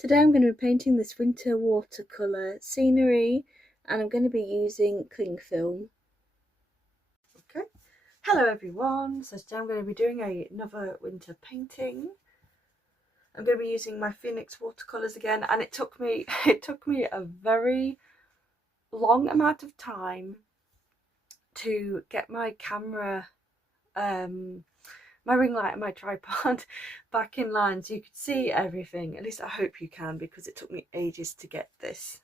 Today I'm going to be painting this winter watercolour scenery, and I'm going to be using Clingfilm. Okay, hello everyone. So today I'm going to be doing another winter painting. I'm going to be using my Phoenix watercolours again, and it took me a very long amount of time to get my camera, my ring light and my tripod back in line so you could see everything. At least I hope you can, because it took me ages to get this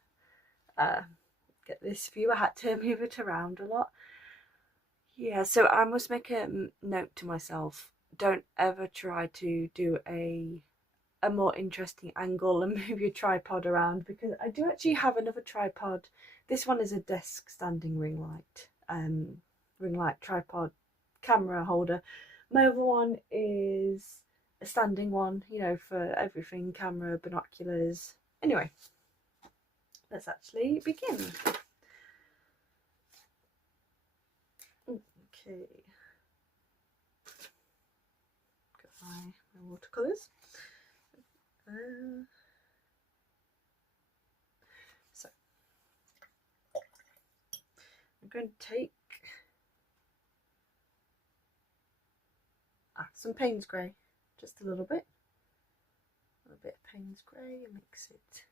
view. I had to move it around a lot. Yeah, so I must make a note to myself: don't ever try to do a more interesting angle and move your tripod around, because I do actually have another tripod. This one is a desk standing ring light tripod camera holder. My other one is a standing one, you know, for everything: camera, binoculars. Anyway, let's actually begin. Okay, got my watercolours. So I'm going to take some Payne's grey, just a little bit of Payne's grey, and mix it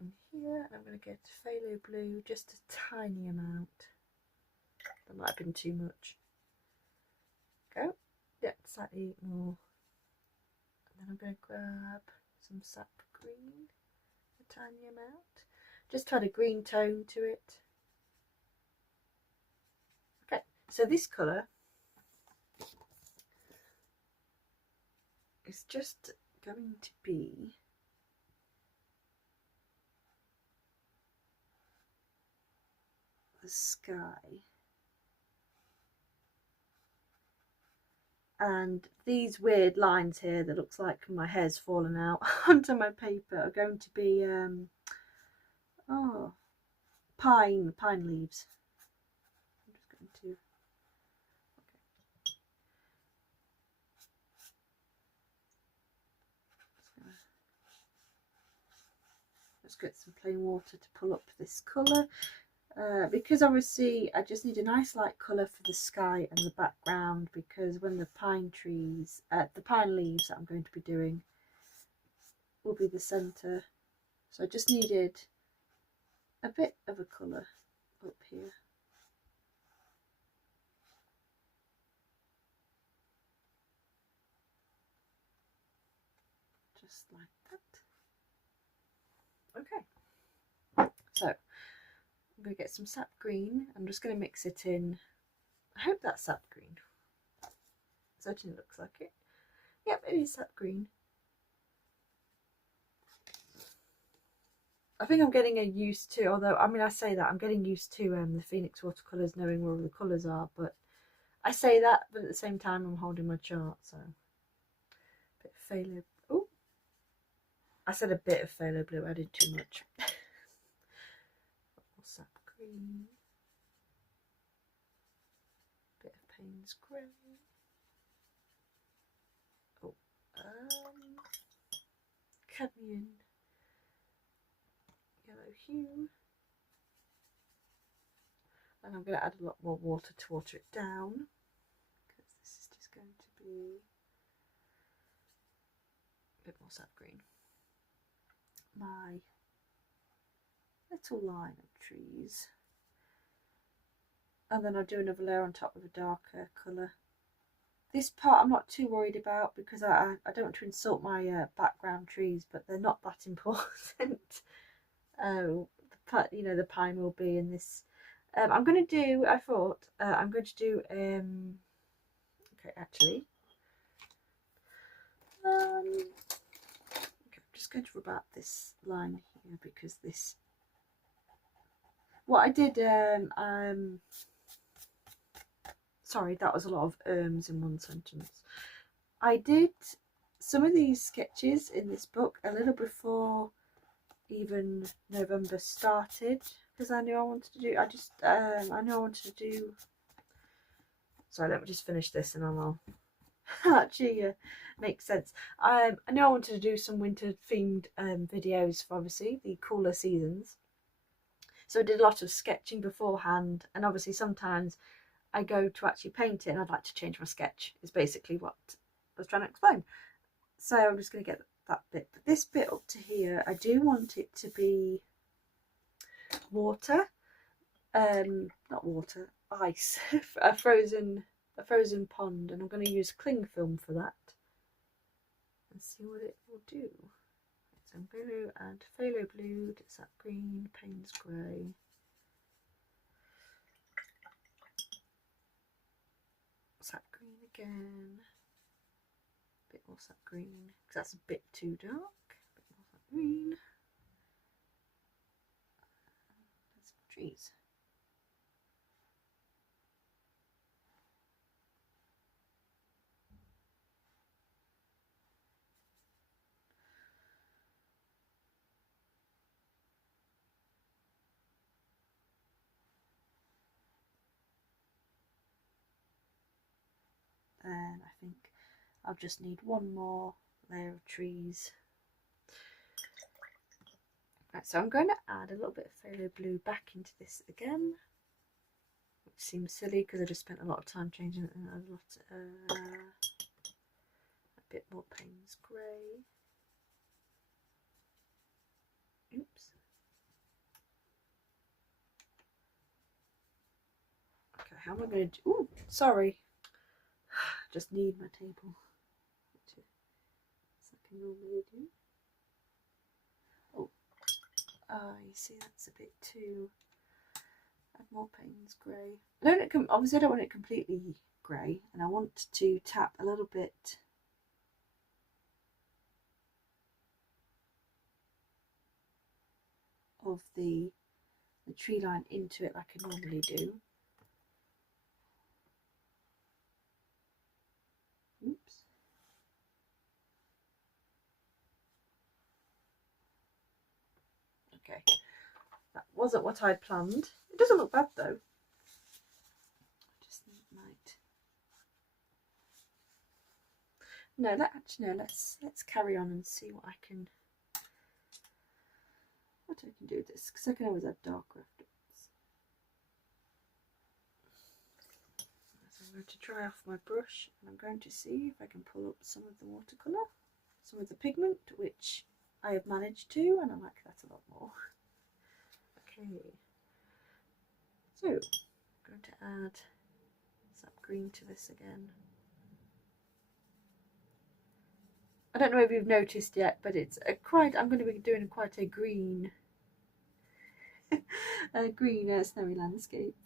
in here. And I'm going to get phthalo blue, just a tiny amount. That might have been too much. Go, yeah, slightly more. And then I'm going to grab some sap green, a tiny amount, just to add a green tone to it. Okay, so this colour is just going to be the sky, and these weird lines here that looks like my hair's fallen out onto my paper are going to be pine leaves. I'm just going to let's get some plain water to pull up this colour, because obviously I just need a nice light colour for the sky and the background, because when the pine leaves that I'm going to be doing will be the centre. So I just needed a bit of a colour up here. Just like that. Okay, so I'm going to get some sap green. I'm just going to mix it in. I hope that's sap green. It certainly looks like it. Yep, it is sap green. I think I'm getting used to, although I mean I say that, I'm getting used to the Phoenix watercolours, knowing where all the colours are, but I say that, but at the same time I'm holding my chart, so a bit of phthalo. Oh, I said a bit of phthalo blue, I did too much. Sap green, bit of Payne's grey. Oh, cadmium yellow hue, and I'm going to add a lot more water to water it down, because this is just going to be a bit more sap green. My little line of trees, and then I'll do another layer on top of a darker colour. This part I'm not too worried about, because I don't want to insult my background trees, but they're not that important. You know, the pine will be in this. I'm going to do, I thought, I'm going to do, okay, actually, okay, I'm just going to rub out this line here, because this, what I did, sorry, that was a lot of in one sentence. I did some of these sketches in this book a little before even November started, because I knew I wanted to do, I knew I wanted to do, sorry, let me just finish this and then I'll Actually, makes sense. I knew I wanted to do some winter themed videos for obviously the cooler seasons. So I did a lot of sketching beforehand, and obviously sometimes I go to actually paint it and I'd like to change my sketch, is basically what I was trying to explain. So I'm just going to get that bit. But this bit up to here, I do want it to be water. Not water, ice. a frozen pond, and I'm going to use cling film for that and see what it will do. So I'm going to add phthalo blue, sap green, Payne's grey. Sap green again. A bit more sap green, because that's a bit too dark. A bit more sap green. There's some trees. And I think I'll just need one more layer of trees. Right, so I'm going to add a little bit of phthalo blue back into this again, which seems silly because I just spent a lot of time changing it, and a bit more Payne's grey. Oops. Okay, how am I going to do? Ooh, sorry. Just need my table. As I can normally do. Oh, you see, that's a bit too. Add more Payne's grey. Obviously, I don't want it completely grey, and I want to tap a little bit of the tree line into it like I normally do. Oops. Okay, that wasn't what I'd planned. It doesn't look bad though. Just might. No, let's carry on and see what I can do with this, because I can always have darker afterwards. So I'm going to dry off my brush, and I'm going to see if I can pull up some of the watercolour, some of the pigment, which I have managed to, and I like that a lot more. Okay, so I'm going to add sap green to this again. I don't know if you've noticed yet, but it's I'm going to be doing quite a green snowy landscape.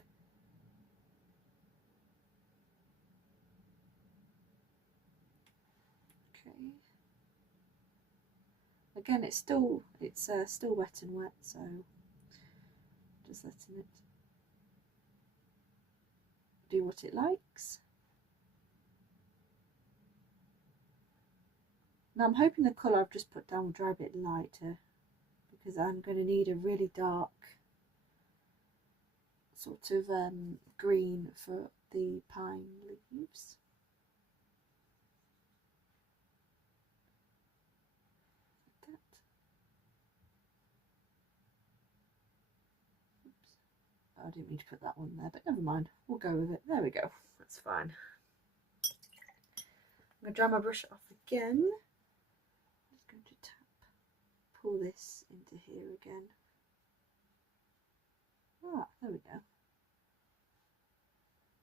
Okay. Again, it's still wet and wet, so just letting it do what it likes. Now I'm hoping the colour I've just put down will dry a bit lighter, because I'm going to need a really dark sort of green for the pine leaves. Like that. Oops. Oh, I didn't mean to put that one there, but never mind. We'll go with it. There we go. That's fine. I'm going to dry my brush off again. I'm just going to pull this into here again. Ah, there we go.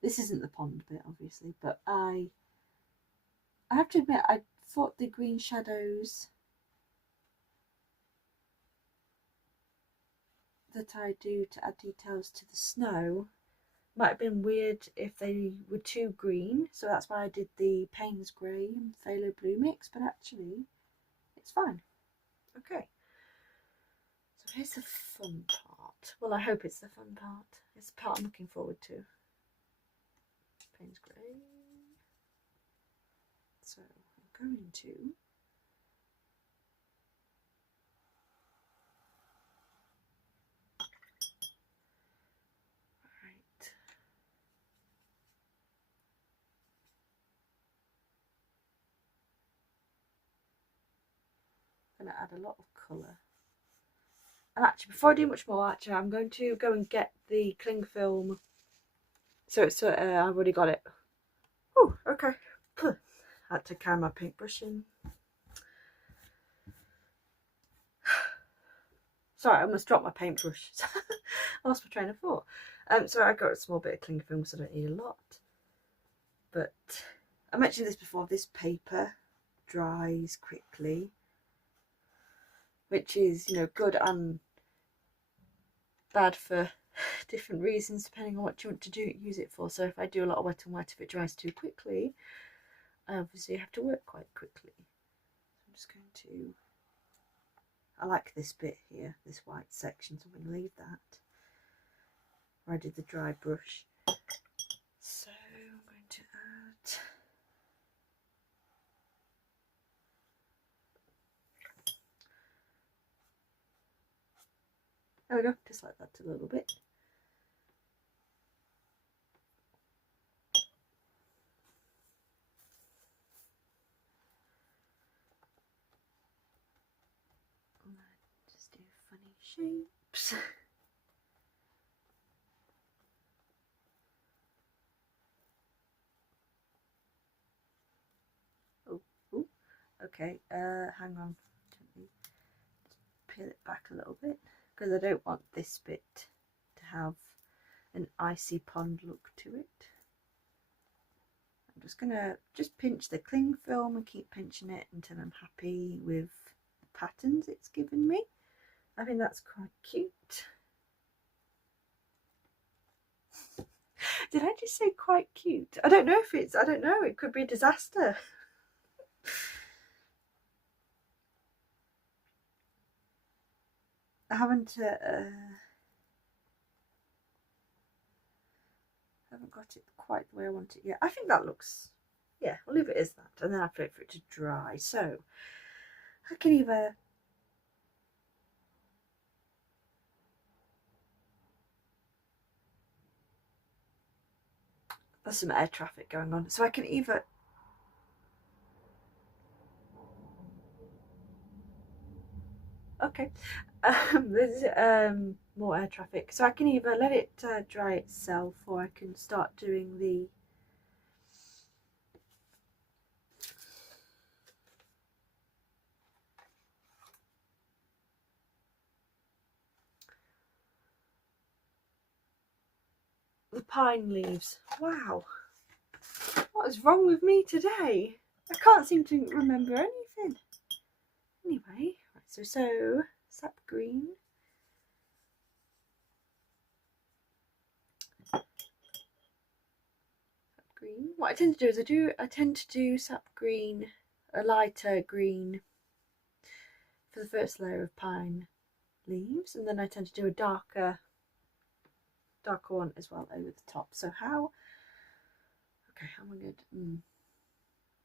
This isn't the pond bit, obviously, but I have to admit, I thought the green shadows that I do to add details to the snow might have been weird if they were too green, so that's why I did the Payne's grey and phthalo blue mix, but actually it's fine. Okay, so here's the fun part. Well, I hope it's the fun part. It's the part I'm looking forward to. Payne's grey. So I'm going to going to add a lot of colour. And actually, before I do much more, actually, I'm going to go and get the cling film. So it's I've already got it. Oh, okay. I had to carry my paintbrush in. Sorry, I almost dropped my paintbrush. I lost my train of thought. So I got a small bit of cling film, so I don't need a lot. But I mentioned this before, this paper dries quickly, which is, you know, good and bad for different reasons depending on what you want to use it for. So if I do a lot of wet and wet, if it dries too quickly, I obviously have to work quite quickly. I'm just going to, I like this bit here, this white section, so I'm going to leave that where I did the dry brush. So I'm going to add there we go, just like that a little bit. And just do funny shapes. Oh, okay, hang on, gently just peel it back a little bit because I don't want this bit to have an icy pond look to it. I'm just gonna pinch the cling film and keep pinching it until I'm happy with the patterns it's given me. I think that's quite cute. Did I just say quite cute? I don't know if it's, I don't know, it could be a disaster. I haven't got it quite the way I want it yet. I think that looks, yeah, we'll leave it as that, and then I have to wait for it to dry. So I can either there's some air traffic going on, so I can either okay, there's more air traffic, so I can either let it dry itself, or I can start doing the pine leaves. Wow, what is wrong with me today? I can't seem to remember anything. Anyway, right, so sap green. Green. What I tend to do is I tend to do sap green, a lighter green for the first layer of pine leaves, and then I tend to do a darker one as well over the top. So how? Okay, how am I going to?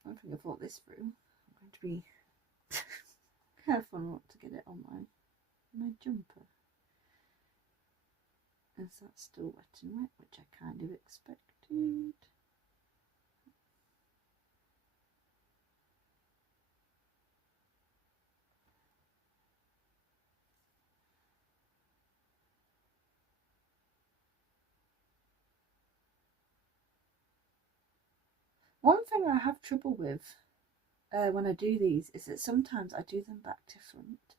I don't think I thought this through. I'm going to be careful not to get it on my jumper. Is that still wet and wet, which I kind of expected? One thing I have trouble with when I do these is that sometimes I do them back to front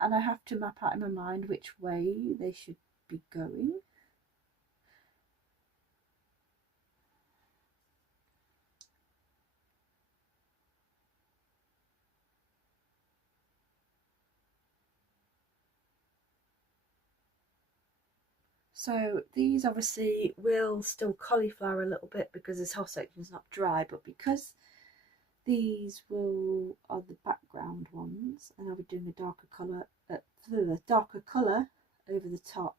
and I have to map out in my mind which way they should be going. So these obviously will still cauliflower a little bit because this whole section is not dry, but because these are the background ones, and I'll be doing a darker colour over the top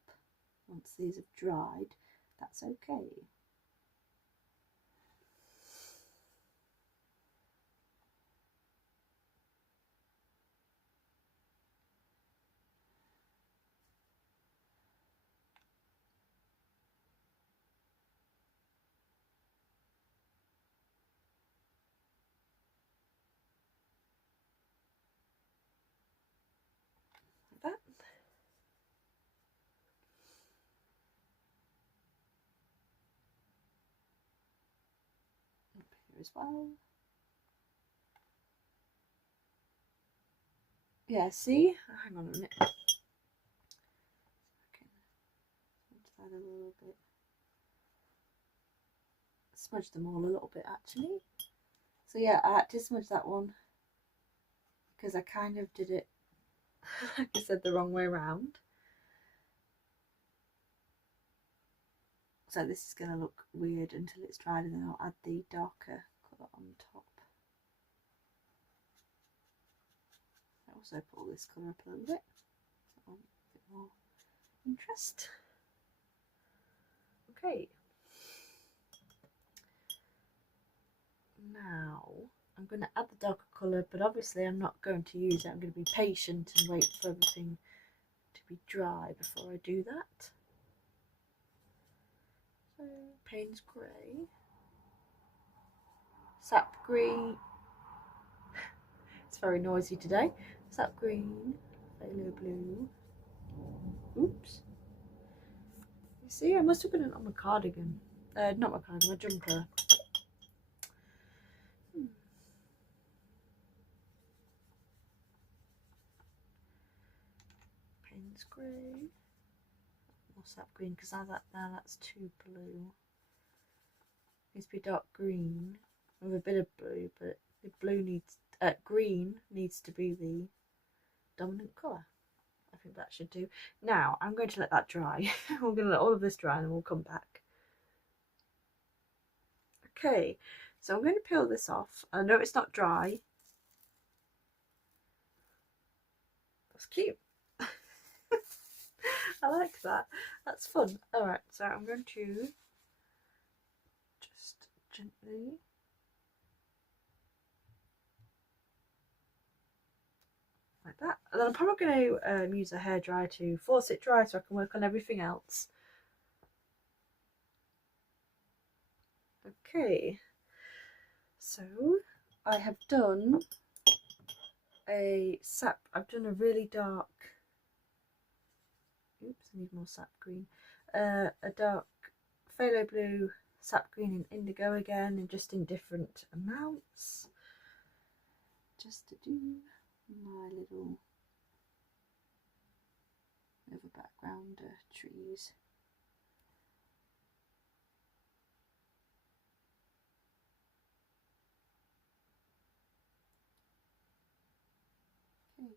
once these have dried. That's okay. as well. Yeah, see? Hang on a minute. Okay. Smudge that a little bit. Smudge them all a little bit actually. So yeah, I had to smudge that one because I kind of did it, like I said, the wrong way around. So this is going to look weird until it's dried, and then I'll add the darker colour on top. I also pull this colour up a little bit, so I want a bit more interest. Okay. Now I'm going to add the darker colour, but obviously I'm not going to use it. I'm going to be patient and wait for everything to be dry before I do that. So Payne's Grey, Sap Green, it's very noisy today, Sap Green, Phthalo Blue, oops, you see I must have put it on my cardigan, not my cardigan, my jumper. Payne's Grey, more Sap Green, because now that's too blue. Needs to be dark green with a bit of blue, but the blue needs, green needs to be the dominant colour. I think that should do. Now I'm going to let that dry. We're going to let all of this dry and then we'll come back. Okay, so I'm going to peel this off. I know it's not dry. That's cute. I like that. That's fun. Alright, so I'm going to just gently like that. And then I'm probably going to use a hairdryer to force it dry so I can work on everything else. Okay, so I have done I've done a really dark, oops, I need more sap green, a dark phthalo blue, sap green and indigo again, and just in different amounts, just to do my little over background trees. Okay.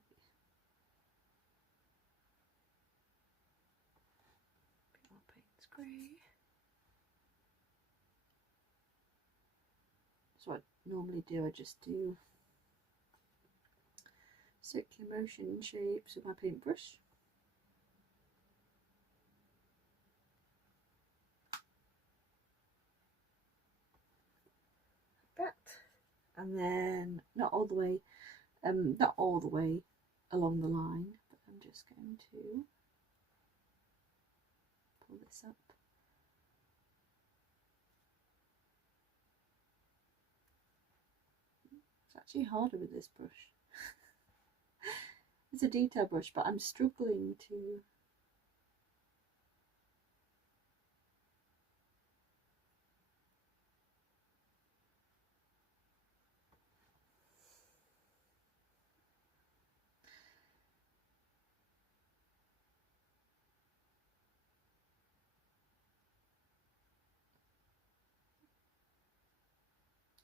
Bit more Payne's Grey. So what I normally do, I just do circular motion shapes with my paintbrush. Like that. And then not all the way along the line, but I'm just going to pull this up. It's actually harder with this brush. It's a detail brush, but I'm struggling to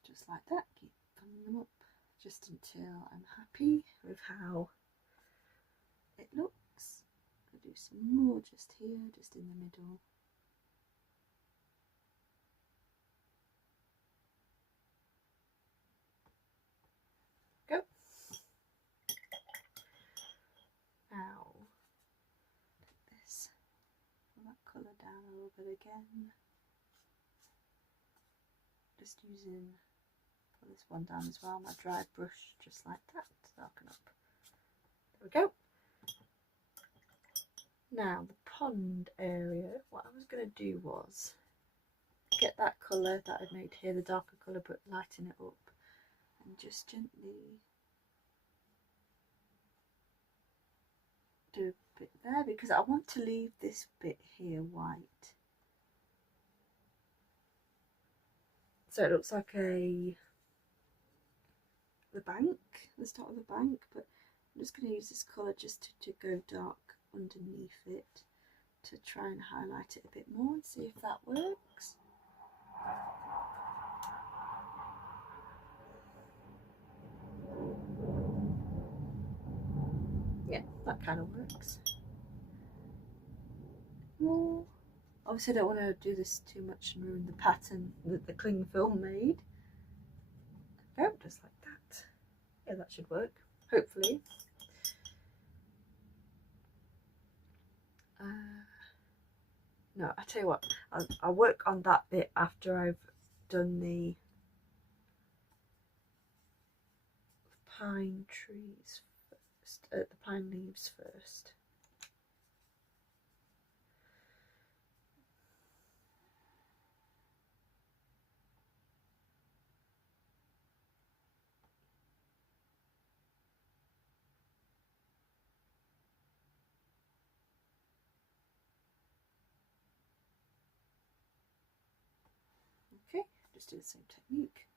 just like that, keep pulling them up just until I'm happy with how it looks. I'll do some more just here, just in the middle. Go. Now, take this, pull that colour down a little bit again. Just using, pull this one down as well, my dry brush, just like that, to darken up. There we go. Now the pond area, what I was going to do was get that colour that I'd made here, the darker colour, but lighten it up, and just gently do a bit there, because I want to leave this bit here white. So it looks like the bank, the start of the bank, but I'm just going to use this colour just to go dark underneath it to try and highlight it a bit more and see if that works. Yeah, that kind of works. Well, obviously I don't want to do this too much and ruin the pattern that the cling film made. Oh, just like that. Yeah, that should work, hopefully. No, I tell you what, I'll work on that bit after I've done the pine trees first, the pine leaves first. Okay, just do the same technique.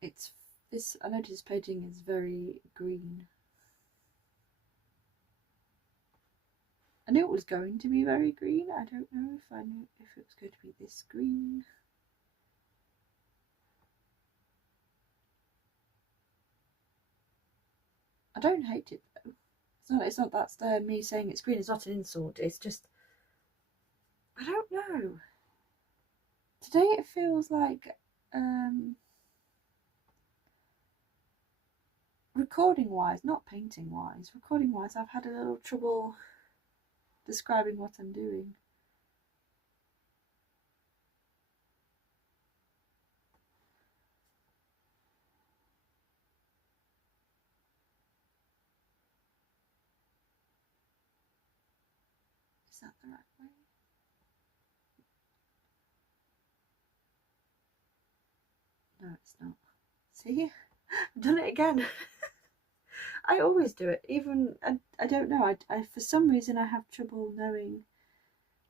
It's this, I noticed this painting is very green. I knew it was going to be very green. I don't know if I knew if it was going to be this green. I don't hate it though. It's not that's me saying it's green. It's not an insult. It's just, I don't know. Today it feels like recording wise, not painting wise, recording wise, I've had a little trouble describing what I'm doing. Is that the right way? No, it's not. See? I've done it again. I always do it. Even, I don't know, I for some reason I have trouble knowing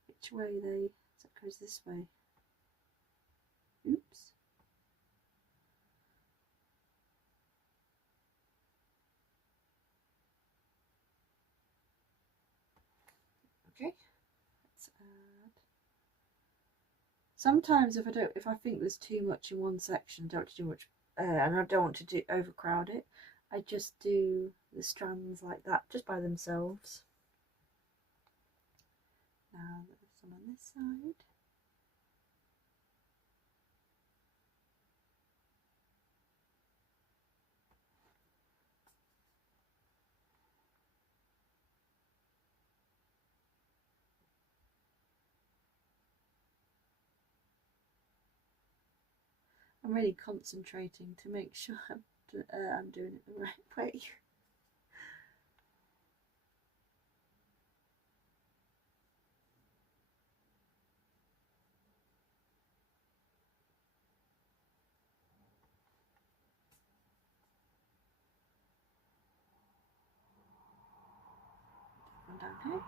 which way they, so it goes this way. Oops. Okay, let's add. Sometimes if I think there's too much in one section, I don't want to do much, and I don't want to overcrowd it, I just do the strands like that, just by themselves. Now there's some on this side. I'm really concentrating to make sure I'm doing it the right way. One down here.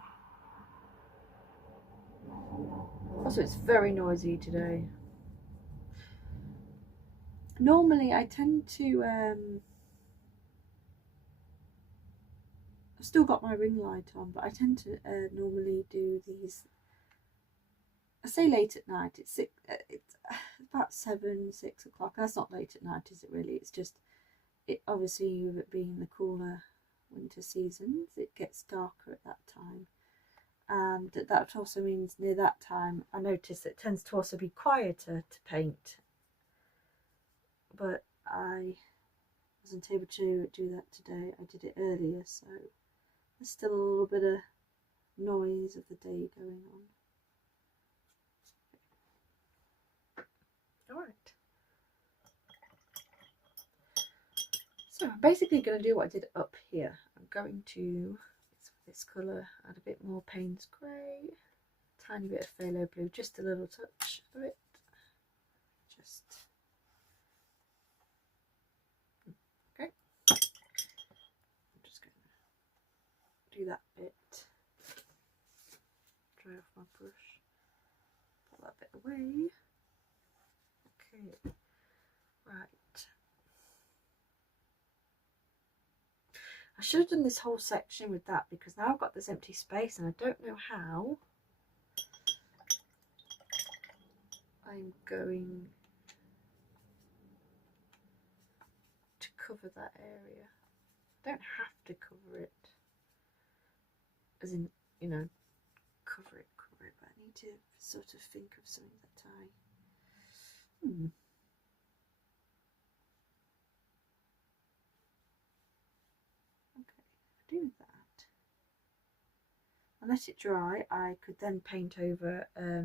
Also, it's very noisy today. Normally, I tend to I've still got my ring light on, but I tend to normally do these. I say late at night. It's about 6 o'clock. That's not late at night, is it? Really, it's just obviously with it being the cooler winter seasons, it gets darker at that time, and that also means near that time I notice it tends to also be quieter to paint. But I wasn't able to do that today. I did it earlier, so there's still a little bit of noise of the day going on. Alright. So I'm basically going to do what I did up here. I'm going to, this colour, add a bit more Payne's Grey, tiny bit of phthalo blue, just a little touch of it. Just, okay. I'm just going to do that bit. Dry off my brush, pull that bit away. Okay, right. I should have done this whole section with that because now I've got this empty space and I don't know how I'm going to cover that area. I don't have to cover it, as in, you know, cover it, but I need to sort of think of something that I okay, do that and let it dry. I could then paint over I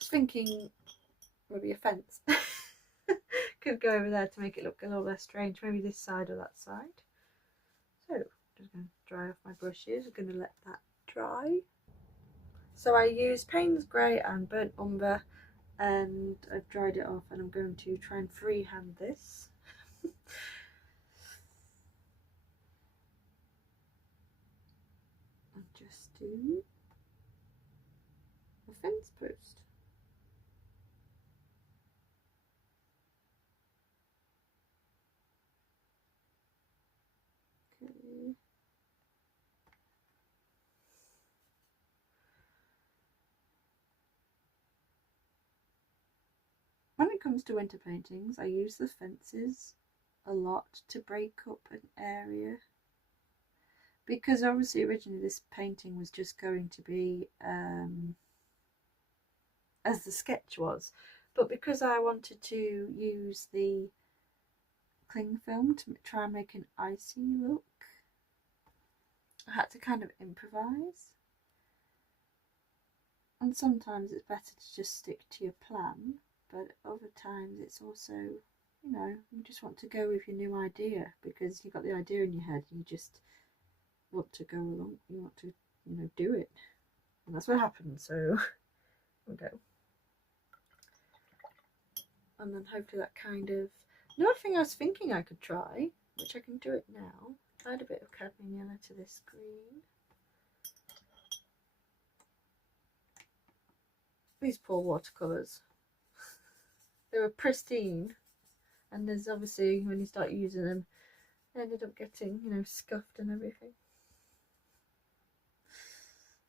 was thinking maybe a fence could go over there to make it look a little less strange, maybe this side or that side. So just going to dry off my brushes. I'm going to let that dry. So I used Payne's Grey and Burnt Umber and I've dried it off, and I'm going to try and freehand this. And just do a fence post. Okay. When it comes to winter paintings, I use the fences a lot to break up an area, because obviously originally this painting was just going to be as the sketch was, but because I wanted to use the cling film to try and make an icy look, I had to kind of improvise. And sometimes it's better to just stick to your plan, but other times it's also, you know, you just want to go with your new idea because you've got the idea in your head and you just want to go along, you want to, you know, do it. And that's what happened, so we'll go. And then hopefully that kind of, another thing I was thinking I could try, which I can do it now, add a bit of cadmium yellow to this green. These poor watercolours. They were pristine, and there's obviously, when you start using them, they ended up getting, you know, scuffed and everything.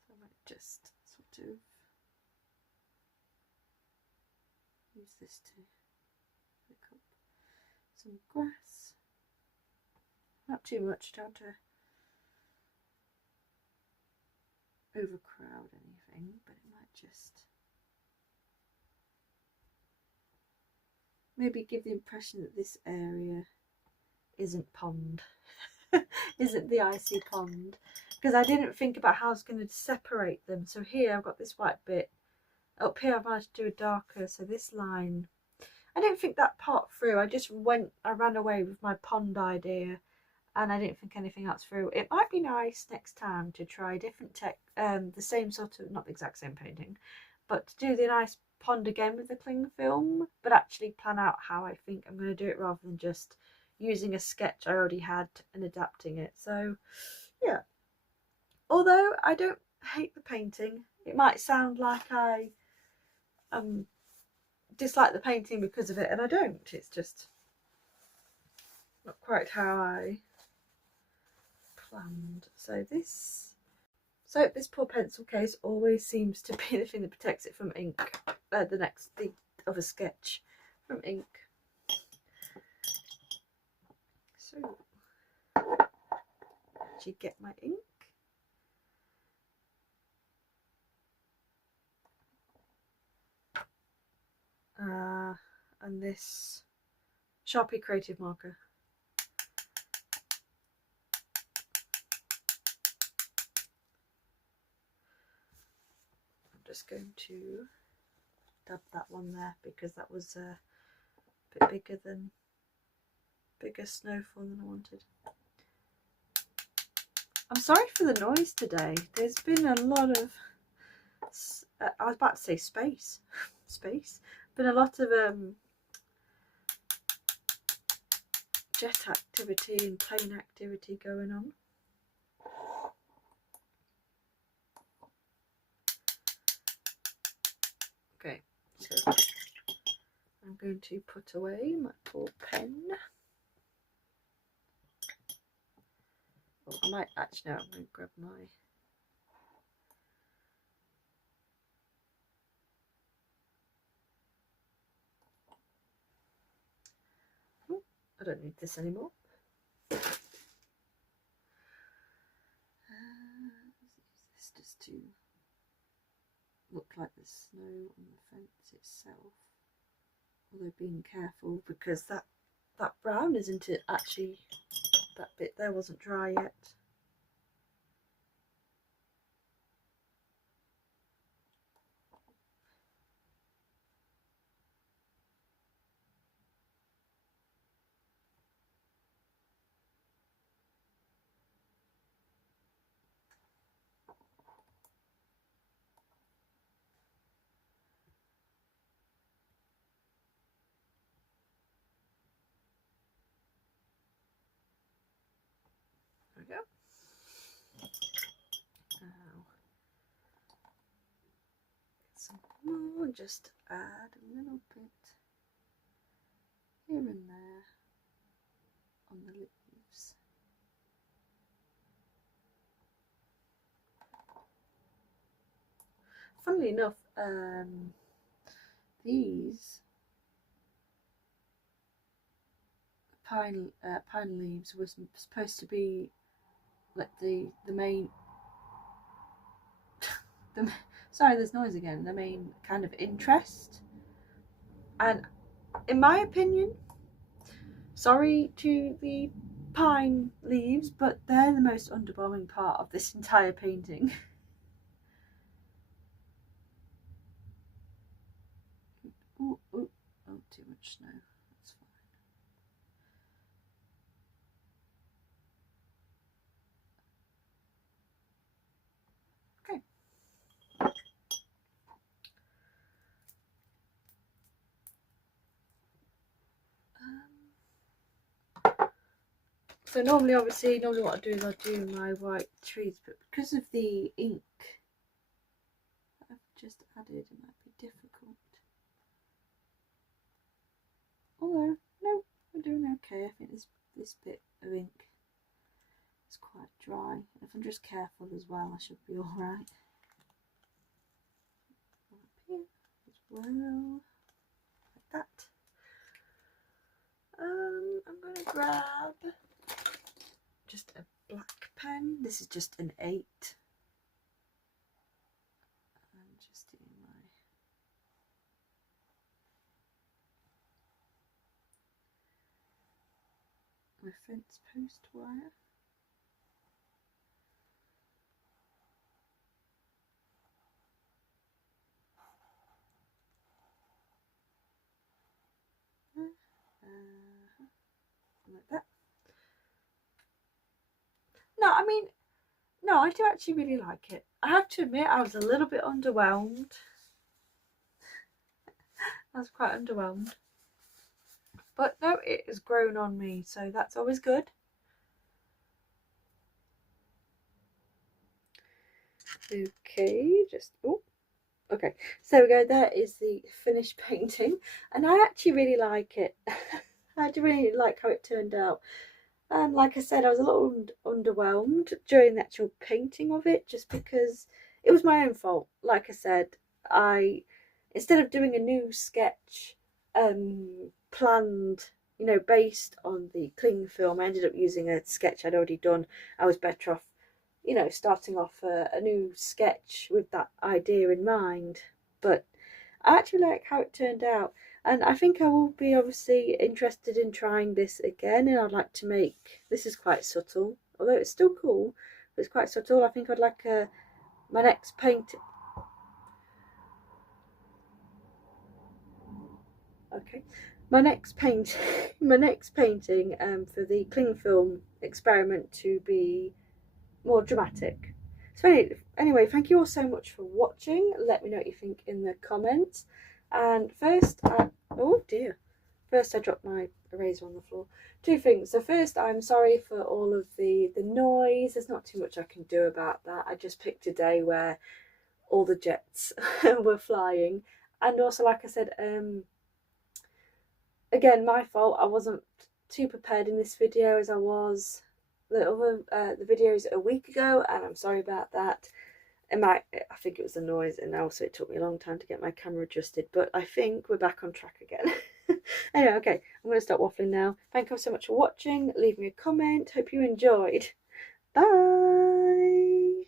So I might just sort of use this to pick up some grass. Not too much, don't overcrowd anything, but it might just maybe give the impression that this area isn't pond, isn't the icy pond, because I didn't think about how I was going to separate them. So here I've got this white bit, up here I've managed to do a darker, so this line, I didn't think that part through. I ran away with my pond idea and I didn't think anything else through. It might be nice next time to try different the same sort of, not the exact same painting, but to do the nice pond again with the cling film, but actually plan out how I think I'm going to do it rather than just using a sketch I already had and adapting it. So yeah, although I don't hate the painting, it might sound like I dislike the painting because of it, and I don't. It's just not quite how I planned. So this poor pencil case always seems to be the thing that protects it from ink. The other sketch from ink. So actually get my ink. And this Sharpie creative marker. I'm just going to dab that one there because that was a bit bigger snowfall than I wanted. I'm sorry for the noise today. There's been a lot of I was about to say space been a lot of jet activity and plane activity going on. Okay, so I'm going to put away my poor pen. Oh, I might actually, no, I'm going to grab my... Oh, I don't need this anymore. This just to look like the snow on the fence itself. Although being careful, because that brown isn't it actually, that bit there wasn't dry yet. There we go. Now, some more, just add a little bit here and there on the leaves. Funnily enough, these pine leaves was supposed to be like the main sorry, there's noise again, the main kind of interest, and in my opinion, sorry to the pine leaves, but they're the most underwhelming part of this entire painting. Ooh, ooh, oh, too much snow, that's fine. Okay. So normally what I do is I do my white trees, but because of the ink I've just added, it might be difficult. Although, no, we're doing okay. I think this bit of ink is quite dry. If I'm just careful as well, I should be alright. Up here as well, like that. I'm going to grab just a black pen. This is just an 8. And just doing my fence post wire. Like that. No, I mean, no, I do actually really like it. I have to admit, I was a little bit underwhelmed. I was quite underwhelmed. But no, it has grown on me, so that's always good. Okay, just, oh, okay. So there we go, there is the finished painting. And I actually really like it. I do really like how it turned out. And like I said, I was a little underwhelmed during the actual painting of it, just because it was my own fault. Like I said, instead of doing a new sketch planned, you know, based on the Clingfilm, I ended up using a sketch I'd already done. I was better off, you know, starting off a new sketch with that idea in mind. But I actually like how it turned out. And I think I will be obviously interested in trying this again, and I'd like to make, this is quite subtle, although it's still cool, but it's quite subtle. I think I'd like my next paint. Okay, my next painting for the cling film experiment to be more dramatic. So anyway, thank you all so much for watching. Let me know what you think in the comments. And first, oh dear, first I dropped my eraser on the floor. Two things. So first, I'm sorry for all of the noise. There's not too much I can do about that. I just picked a day where all the jets were flying. And also, like I said, again, my fault, I wasn't too prepared in this video as I was the videos a week ago, and I'm sorry about that. I think it was the noise, and also it took me a long time to get my camera adjusted, but I think we're back on track again. Anyway, okay, I'm going to stop waffling now. Thank you so much for watching. Leave me a comment. Hope you enjoyed. Bye.